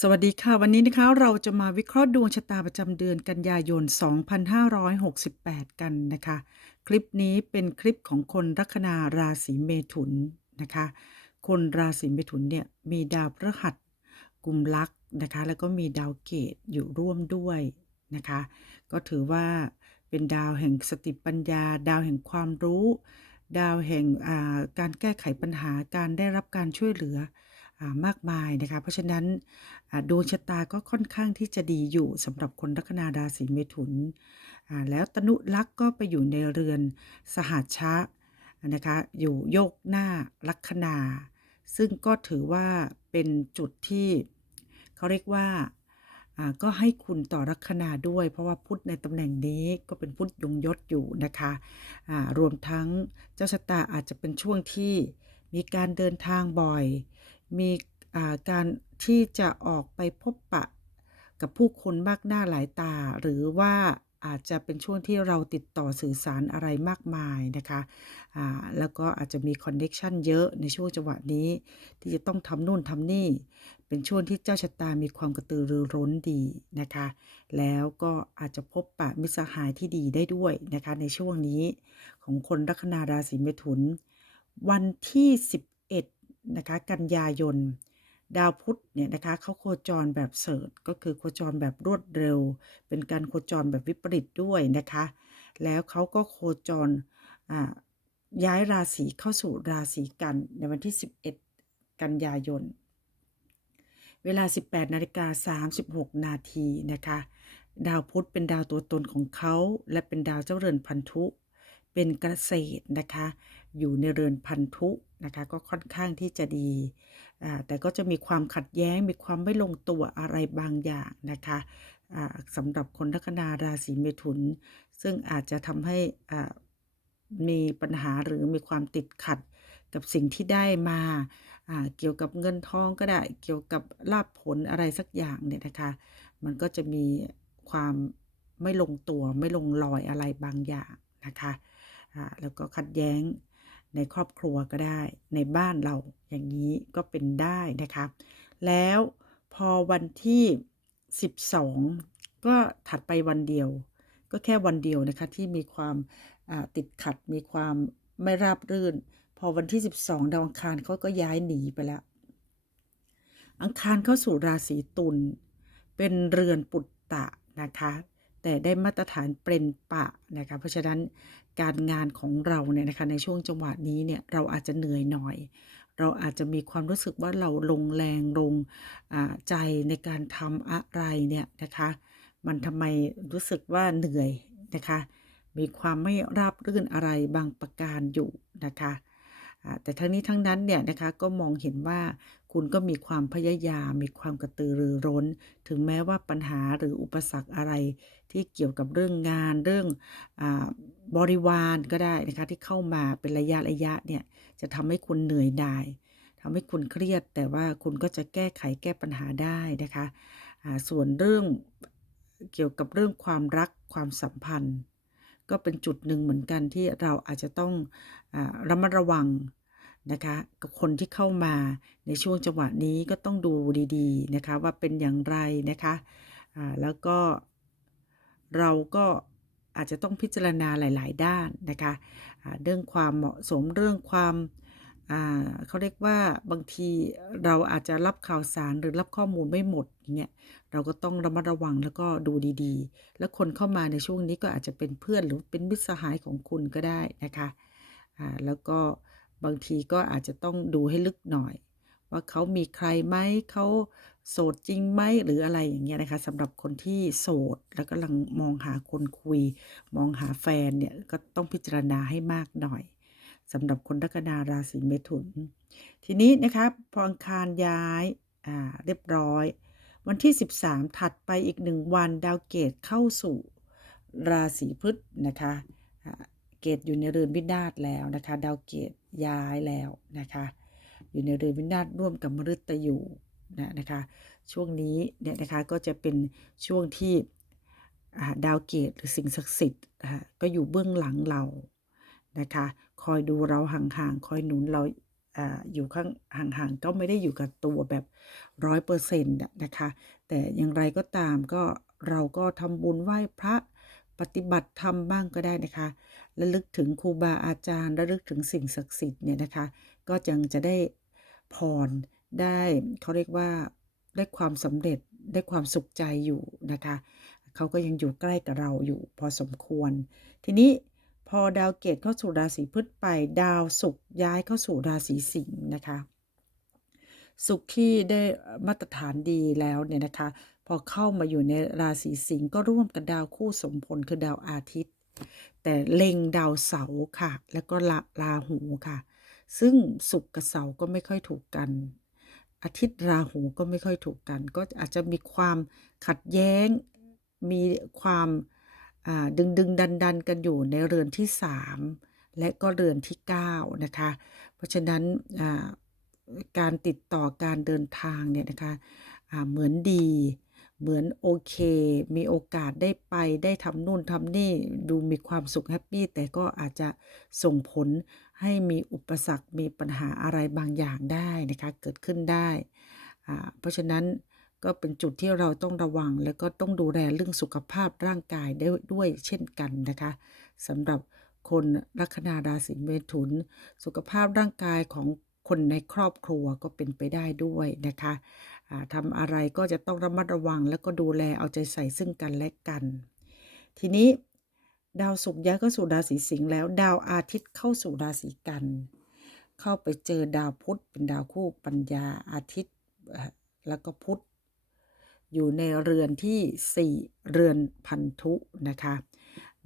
สวัสดีค่ะ วันนี้นะคะเราจะมาวิเคราะห์ดวงชะตาประจำเดือนกันยายน 2568 กันนะคะ คลิปนี้เป็นคลิปของคนลัคนาราศีเมถุนนะคะ คนราศีเมถุนเนี่ยมีดาวพฤหัสกุมลักนะคะ แล้วก็มีดาวเกตอยู่ร่วมด้วยนะคะ ก็ถือว่าเป็นดาวแห่งสติปัญญา ดาวแห่งความรู้ ดาวแห่งการแก้ไขปัญหาการได้รับการช่วยเหลือ มากมายนะคะ เพราะฉะนั้นดวงชะตาก็ค่อนข้างที่จะดีอยู่สำหรับคนลัคนาราศีเมถุน แล้วตนุลักษ์ก็ไปอยู่ในเรือนสหัชชะนะคะอยู่โยกหน้าลัคนา ซึ่งก็ถือว่าเป็นจุดที่เขาเรียกว่าก็ให้คุณต่อลัคนาด้วย เพราะว่าพุธในตำแหน่งนี้ก็เป็นพุธยงยศอยู่นะคะรวมทั้งเจ้าชะตาอาจจะเป็นช่วงที่มีการเดินทางบ่อย มีการที่จะออกไปพบปะกับผู้คนมากหน้าหลายตา หรือว่าอาจจะเป็นช่วงที่เราติดต่อสื่อสารอะไรมากมายนะคะะแล้วก็อาจจะมีคอนเน็ชันเยอะในช่วงจังหวะนี้ ที่จะต้องทำนู่นทำนี่ เป็นช่วงที่เจ้าชะตามีความกระตือรือร้นดีนะคะ แล้วก็อาจจะพบปะมิสหายที่ดีได้ด้วยนะคะในช่วงนี้ของคนลัคนาราศีเมถุน วันที่1 นะคะกันยายน ดาวพุธเนี่ยนะคะเขาโคจรแบบเสิร์ชก็คือโคจรแบบรวดเร็ว เป็นการโคจรแบบวิปริตด้วยนะคะ แล้วเขาก็โคจรย้ายราศีเข้าสู่ราศีกันในวันที่ 11 กันยายน เวลา 18นาฬิกา36 นาทีนะคะ ดาวพุธเป็นดาวตัวตนของเขา และเป็นดาวเจ้าเรือนพันธุ เป็นเกษตรนะคะ อยู่ในเรือนพันธุ นะคะก็ค่อนข้างที่จะดีแต่ก็จะมีความขัดแย้งมีความไม่ลงตัวอะไรบางอย่างนะคะสำหรับคนลัคนาราศีเมถุน ซึ่งอาจจะทำให้มีปัญหาหรือมีความติดขัดกับสิ่งที่ได้มาเกี่ยวกับเงินทองก็ได้เกี่ยวกับลาบผลอะไรสักอย่างเนี่ยนะคะมันก็จะมีความไม่ลงตัวไม่ลงรอยอะไรบางอย่างนะคะแล้วก็ขัดแย้ง ในครอบครัวก็ได้ ในบ้านเราอย่างนี้ก็เป็นได้นะคะแล้วพอวันที่ 12 ก็ถัดไปวันเดียว ก็แค่วันเดียวนะคะที่มีความติดขัดมีความไม่ราบรื่น พอวันที่ 12 ดาวอังคารเขาก็ย้ายหนีไปแล้วอังคารเข้าสู่ราศีตุลเป็นเรือนปุตตะนะคะ แต่ได้มาตรฐานเป็นปะนะคะเพราะฉะนั้นการงานของเราเนี่ยนะคะในช่วงจังหวะนี้เนี่ยเราอาจจะเหนื่อยหน่อย เราอาจจะมีความรู้สึกว่าเราลงแรงลงใจในการทำอะไรเนี่ยนะคะมันทำไมรู้สึกว่าเหนื่อยนะคะมีความไม่ราบรื่นอะไรบางประการอยู่นะคะแต่ทั้งนี้ทั้งนั้นเนี่ยนะคะก็มองเห็นว่า คุณก็มีความพยายาม มีความกระตือรือร้น ถึงแม้ว่าปัญหาหรืออุปสรรคอะไร ที่เกี่ยวกับเรื่องงานเรื่องอบริวารก็ได้นะคะที่เข้ามาเป็นระยะระยะเนี่ยจะทำให้คุณเหนื่อยหน่ายทำให้คุณเครียด แต่ว่าคุณก็จะแก้ไขแก้ปัญหาได้นะคะส่วนเรื่องเกี่ยวกับเรื่องความรักความสัมพันธ์ ก็เป็นจุดหนึ่งเหมือนกันที่เราอาจจะต้องอระมัดระวัง นะคะกับคนที่เข้ามาในช่วงจังหวะนี้ก็ต้องดูดีๆนะคะว่าเป็นอย่างไรนะคะะแล้วก็เราก็อาจจะต้องพิจารณาหลาย ๆ ด้านนะคะะเรื่องความเหมาะสมเรื่องความเขาเรียกว่าบางทีเราอาจจะรับข่าวสารหรือรับข้อมูลไม่หมดอย่างเงี้ยเราก็ต้องระมัดระวังแล้วก็ดูดีๆ แล้วคนเข้ามาในช่วงนี้ก็อาจจะเป็นเพื่อนหรือเป็นมิตรสหายของคุณก็ได้นะคะะแล้วก็ บางทีก็อาจจะต้องดูให้ลึกหน่อย ว่าเขามีใครไหมเขาโสดจริงไหมหรืออะไรอย่างเงี้ยนะคะสำหรับคนที่โสดแล้วก็กำลังมองหาคนคุย มองหาแฟนเนี่ยก็ต้องพิจารณาให้มากหน่อยสำหรับคนลัคนาราศีเมถุน ทีนี้นะคะพออังคารย้ายอ่าเรียบร้อย วันที่ 13 ถัดไปอีกหนึ่งวันดาวเกตเข้าสู่ราศีพฤษนะคะ เกตอยู่ในเรือนวินาศแล้วนะคะ ดาวเกตย้ายแล้วนะคะ อยู่ในเรือนวินาศร่วมกับมฤตยูนะนะคะ ช่วงนี้เนี่ยนะคะก็จะเป็นช่วงที่ดาวเกตหรือสิ่งศักดิ์สิทธิ์ก็อยู่เบื้องหลังเรานะคะ คอยดูเราห่างๆ คอยหนุนเราอ่าอยู่ข้างห่างๆ ก็ไม่ได้อยู่กับตัวแบบร้อยเปอร์เซ็นต์นะคะ แต่อย่างไรก็ตามก็เราก็ทำบุญไหว้พระ ปฏิบัติธรรมบ้างก็ได้นะคะระลึกถึงครูบาอาจารย์ระลึกถึงสิ่งศักดิ์สิทธิ์เนี่ยนะคะ ก็ยังจะได้พรได้เขาเรียกว่าได้ความสำเร็จได้ความสุขใจอยู่นะคะเขาก็ยังอยู่ใกล้กับเราอยู่พอสมควร ทีนี้พอดาวเกตเข้าสู่ราศีพฤษไปดาวศุกร์ย้ายเข้าสู่ราศีสิงห์นะคะ สุขที่ได้มาตรฐานดีแล้วเนี่ยนะคะ พอเข้ามาอยู่ในราศีสิงห์ก็ร่วมกับดาวคู่สมพลคือดาวอาทิตย์ แต่เล็งดาวเสาร์ค่ะ แล้วก็ละราหูค่ะ ซึ่งสุขกับเสาร์ก็ไม่ค่อยถูกกัน อาทิตย์ราหูก็ไม่ค่อยถูกกัน ก็อาจจะมีความขัดแย้ง มีความดึงดึงดันดันกันอยู่ในเรือนที่ 3 และก็เรือนที่ 9 นะคะ เพราะฉะนั้นการติดต่อการเดินทางเนี่ยนะคะเหมือนดี เหมือนโอเค มีโอกาสได้ไปได้ทำนู่นทำนี่ดูมีความสุขแฮปปี้แต่ก็อาจจะส่งผลให้มีอุปสรรคมีปัญหาอะไรบางอย่างได้นะคะเกิดขึ้นได้อ่าเพราะฉะนั้นก็เป็นจุดที่เราต้องระวัง แล้วก็ต้องดูแลเรื่องสุขภาพร่างกายได้ด้วยเช่นกันนะคะสำหรับคนลัคนาราศีเมถุน สุขภาพร่างกายของ คนในครอบครัวก็เป็นไปได้ด้วยนะคะอ่าทำอะไรก็จะต้องระมัดระวัง แล้วก็ดูแลเอาใจใส่ซึ่งกันและกัน ทีนี้ดาวศุกร์ย้ายเข้าสู่ราศีสิงห์แล้ว ดาวอาทิตย์เข้าสู่ราศีกัน เข้าไปเจอดาวพุธเป็นดาวคู่ปัญญาอาทิตย์แล้วก็พุธอยู่ในเรือนที่ 4 เรือนพันธุนะคะ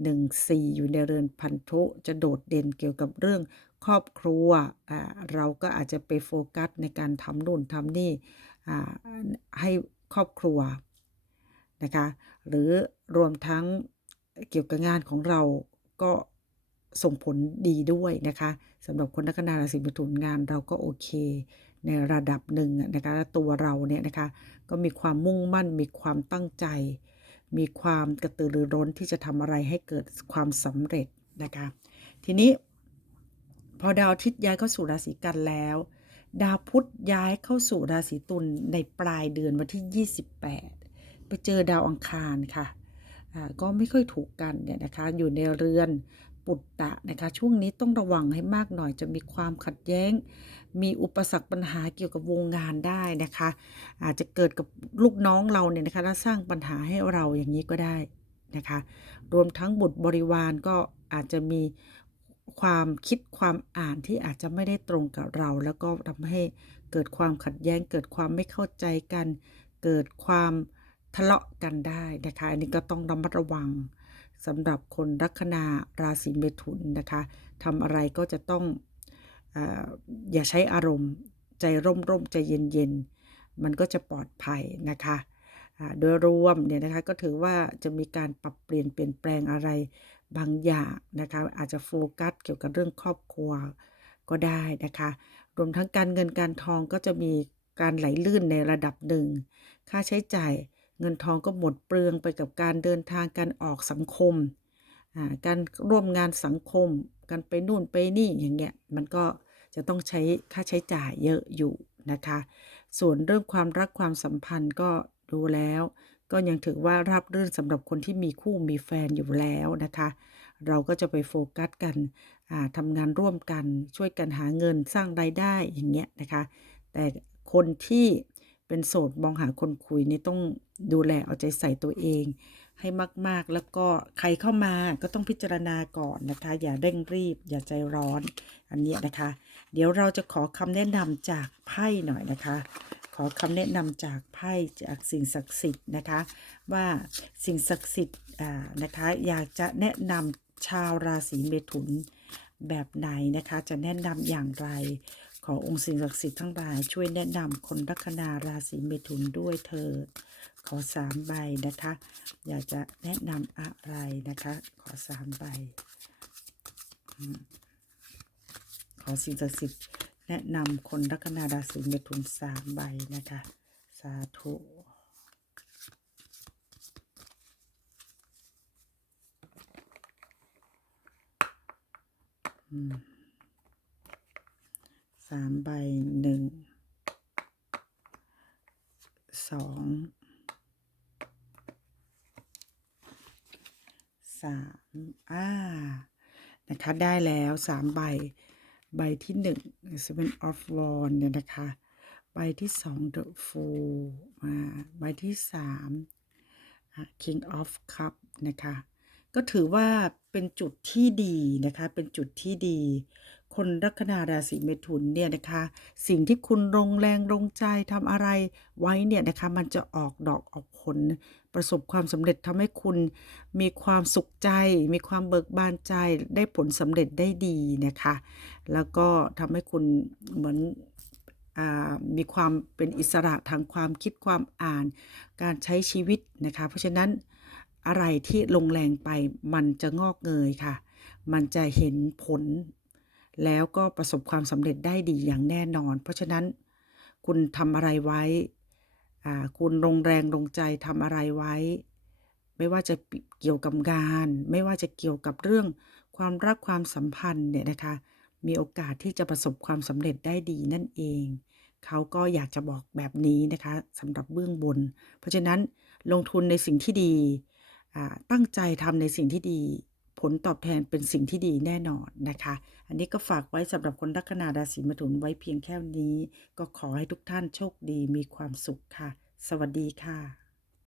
1 4 อยู่ในเรือนพันธุจะโดดเด่นเกี่ยวกับเรื่อง ครอบครัวเราก็อาจจะไปโฟกัสในการทำนู่นทำนี่ให้ครอบครัวนะคะหรือรวมทั้งเกี่ยวกับงานของเราก็ส่งผลดีด้วยนะคะสำหรับคนนักนาราศีมิถุนงานเราก็โอเค ในระดับหนึ่งนะคะแล้วตัวเราเนี่ยนะคะก็มีความมุ่งมั่นมีความตั้งใจ มีความกระตือรือร้นที่จะทำอะไรให้เกิดความสำเร็จนะคะทีนี้ พอดาวอาทิตย์ย้ายเข้าสู่ราศีกันแล้ว ดาวพุธย้ายเข้าสู่ราศีตุลในปลายเดือนวันที่ 28 ไปเจอดาวอังคารค่ะก็ไม่ค่อยถูกกันเนี่ยนะคะ อยู่ในเรือนปุตตะนะคะ ช่วงนี้ต้องระวังให้มากหน่อยจะมีความขัดแย้ง มีอุปสรรคปัญหาเกี่ยวกับวงงานได้นะคะ อาจจะเกิดกับลูกน้องเราเนี่ยนะคะ แล้วสร้างปัญหาให้เราอย่างนี้ก็ได้นะคะ รวมทั้งบุตรบริวารก็อาจจะมี ความคิดความอ่านที่อาจจะไม่ได้ตรงกับเรา แล้วก็ทำให้เกิดความขัดแย้ง เกิดความไม่เข้าใจกัน เกิดความทะเลาะกันได้นะคะ อันนี้ก็ต้องระมัดระวังสำหรับคนลัคนาราศีเมถุนนะคะทำอะไรก็จะต้องออย่าใช้อารมณ์ใจร่มๆใจเย็นๆ มันก็จะปลอดภัยนะคะโดยรวมเนี่ยนะคะก็ถือว่าจะมีการปรับเปลี่ยนเปลี่ยนแปลงอะไร บางอย่างนะคะอาจจะโฟกัสเกี่ยวกับเรื่องครอบครัวก็ได้นะคะ รวมทั้งการเงินการทองก็จะมีการไหลลื่นในระดับหนึ่ง ค่าใช้จ่ายเงินทองก็หมดเปลืองไปกับการเดินทางการออกสังคม การร่วมงานสังคม การไปนู่นไปนี่อย่างเงี้ยมันก็จะต้องใช้ค่าใช้จ่ายเยอะอยู่นะคะ ส่วนเรื่องความรักความสัมพันธ์ก็ดูแล้ว ก็ยังถือว่าราบรื่นสำหรับคนที่มีคู่มีแฟนอยู่แล้วนะคะ เราก็จะไปโฟกัสกันทำงานร่วมกัน ช่วยกันหาเงินสร้างรายได้อย่างเงี้ยนะคะ แต่คนที่เป็นโสดมองหาคนคุยนี่ต้องดูแลเอาใจใส่ตัวเองให้มาก ๆ แล้วก็ใครเข้ามาก็ต้องพิจารณาก่อนนะคะ อย่าเร่งรีบ อย่าใจร้อน อันเนี้ยนะคะ เดี๋ยวเราจะขอคำแนะนำจากไพ่หน่อยนะคะ ขอคำแนะนำจากไพ่จากสิ่งศักดิ์สิทธิ์นะคะ ว่าสิ่งศักดิ์สิทธิ์อ่านะคะอยากจะแนะนำชาวราศีเมถุนแบบไหนนะคะ จะแนะนำอย่างไร ขอองค์สิ่งศักดิ์สิทธิ์ทั้งหลายช่วยแนะนำคนลัคนาราศีเมถุนด้วยเธอญขอสามใบนะคะ อยากจะแนะนำอะไรนะคะ ขอสามใบ อืมขอสิ่งศักดิ์สิทธิ์แนะนำคนลัคนาราศีเมถุนสามใบนะคะ สาธุสามใบหนึ่งสองสามอ่า นะคะ ได้แล้วสามใบ ใบที่หนึ่ง Seven of Wands เนี่ยนะคะ ใบที่สอง The Fool มาใบที่สาม King of Cup นะคะ ก็ถือว่าเป็นจุดที่ดีนะคะ เป็นจุดที่ดี คนลัคนาราศีเมถุนเนี่ยนะคะ สิ่งที่คุณลงแรงลงใจทำอะไรไว้เนี่ยนะคะ มันจะออกดอกออกผล ประสบความสำเร็จทำให้คุณมีความสุขใจ มีความเบิกบานใจได้ผลสำเร็จได้ดีนะคะ แล้วก็ทำให้คุณเหมือนมีความเป็นอิสระทางความคิดความอ่าน การใช้ชีวิตนะคะ เพราะฉะนั้นอะไรที่ลงแรงไปมันจะงอกเงยค่ะ มันจะเห็นผล แล้วก็ประสบความสำเร็จได้ดีอย่างแน่นอน เพราะฉะนั้นคุณทำอะไรไว้ คุณลงแรงลงใจทำอะไรไว้ ไม่ว่าจะเกี่ยวกับงาน ไม่ว่าจะเกี่ยวกับเรื่องความรักความสัมพันธ์เนี่ยนะคะ มีโอกาสที่จะประสบความสำเร็จได้ดีนั่นเอง เขาก็อยากจะบอกแบบนี้นะคะสำหรับเบื้องบน เพราะฉะนั้นลงทุนในสิ่งที่ดี ตั้งใจทำในสิ่งที่ดี ผลตอบแทนเป็นสิ่งที่ดีแน่นอนนะคะ อันนี้ก็ฝากไว้สำหรับคนลัคนาราศีเมถุนไว้เพียงแค่นี้ ก็ขอให้ทุกท่านโชคดีมีความสุขค่ะ สวัสดีค่ะ